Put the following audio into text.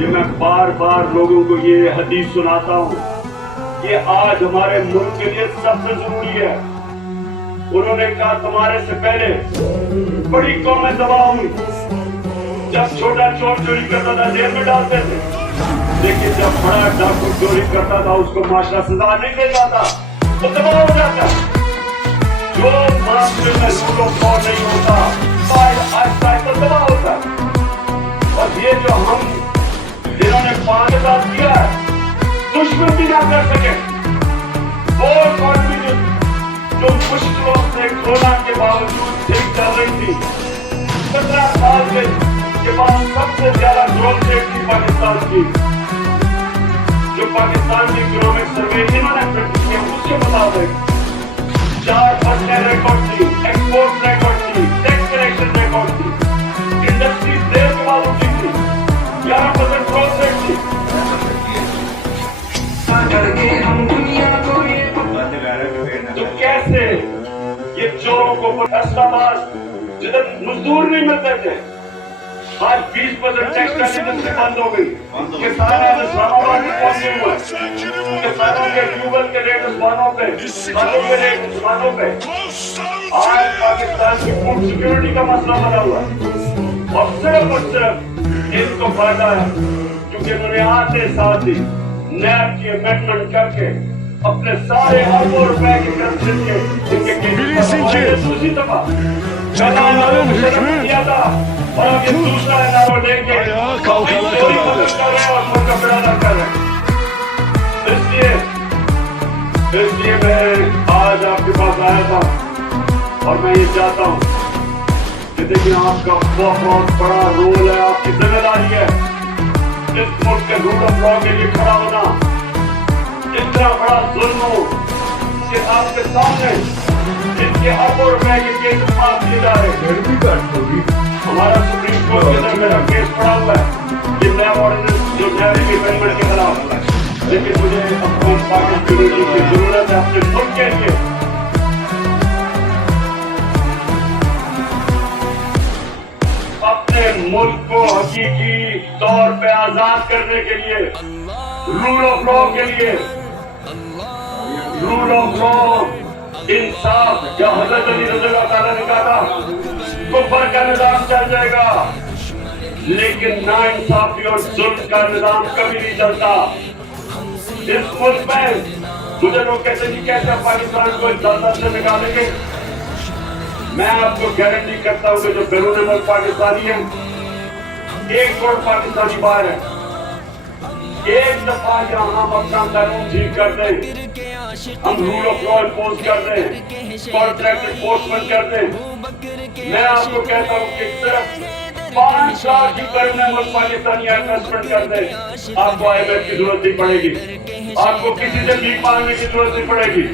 یہ میں بار بار لوگوں کو یہ حدیث سناتا ہوں، یہ آج ہمارے ملک کے لیے سب سے ضروری ہے۔ انہوں نے کہا تمہارے سے پہلے بڑی قومیں تباہ ہوئی، جب چھوٹا چور چوری کرتا تھا جیل میں ڈالتے تھے، لیکن جب بڑا ڈاکو چوری کرتا تھا اس کو معاشرہ سزا نہیں دیتا تھا، تو تباہ ہو جاتا۔ جو معاشرے میں رول آف لا نہیں ہوتا آہستہ آہستہ تباہ ہوتا۔ اور یہ جو ہم جنہوں نے 5 سال کیا ہے، دشمن بھی نہ کر سکے، وہ اکانومی جو مشکلوں سے کورونا کے باوجود ٹھیک چل رہی تھی، 15 سال کے بعد سب سے زیادہ گروتھ ریٹ تھی پاکستان کی، جو پاکستان کی اکنامک سروے انہوں نے پرنٹ کیا، اس کے مطابق 4% ریکارڈ تھی، ایکسپورٹ ریکارڈ تھی، ٹیکس کلیکشن ریکارڈ تھی، انڈسٹری سیل کے بعد اٹھی تھی، 11% گروتھ ریٹ تھی۔ تو کیسے یہ چوروں کو فیصلہ باز جدھر مزدور نہیں ملتے تھے، آج 20% ٹیکسٹائل انڈسٹری بند ہو گئی، کسان اسلام آباد میں پہنچے ہوئے، کسانوں کے ٹیوبل کے ریٹ آسمانوں پہ، کھادوں کے ریٹ آسمانوں پہ۔ آج پاکستان کی فوڈ سیکورٹی کا مسئلہ بنا ہوا ہے، اور صرف ان کو فائدہ ہے کیونکہ انہوں نے آتے ساتھ ہی نیب کی امینڈمنٹ کر کے اپنے سارے اربوں روپے کے کرپشن کے جن کے کیس دوسری دفعہ کیا تھا، اور اب یہ دوسرا انارو لے کے چوری مدد کر رہے ہیں اور ملک کا برادہ کر رہے ہیں۔ اس لیے میں آج آپ کے پاس آیا تھا اور میں یہ چاہتا ہوں کہ دیکھیں آپ کا بہت بڑا رول ہے، آپ کی ذمہ داری ہے اس ملک کے رول آف لا کے لیے کھڑا ہونا۔ اتنا بڑا ظلم ہو کہ آپ کے سامنے جن کے اربوں روپے کے کیس معاف کیے جا رہے ہیں، ہمارا سپریم کورٹ کے اندر میرا کیس پڑا ہوا ہے، یہ نیا آرڈیننس جو نیا امینڈمنٹ کے خلاف، لیکن مجھے اپنے پاکستانی کی ضرورت ہے اپنے ملک کے لیے۔ اپنے ملک کو حقیقی طور پہ آزاد کرنے کے لیے، رول آف لا کے لیے، رول آف لا، انصاف، یا حضرت علی رضی اللہ تعالیٰ نے کہا تھا کفر کا نظام چل جائے گا لیکن نا انصافی اور ظلم کا نظام کبھی نہیں چلتا۔ اس ملک میں مجھے لوگ کہتے ہیں کہ کیسے پاکستان کو دلدل سے نکالیں گے۔ میں آپ کو گارنٹی کرتا ہوں کہ جو بیرون ملک پاکستانی ہیں، 1 کروڑ پاکستانی باہر ہیں، ایک دفعہ یہاں ہم اپنا قانون ٹھیک کر دیں، ہم رول آف لا امپوز کر دیں، کانٹریکٹ انفورسمنٹ کر دیں، میں آپ کو کہتا ہوں کہ صرف 5 لاکھ کی بیرون ملک پاکستانی انویسٹمنٹ کر دیں، آپ کو IMF کی ضرورت نہیں پڑے گی، آپ کو کسی سے بھیک مانگنے کی ضرورت نہیں پڑے گی۔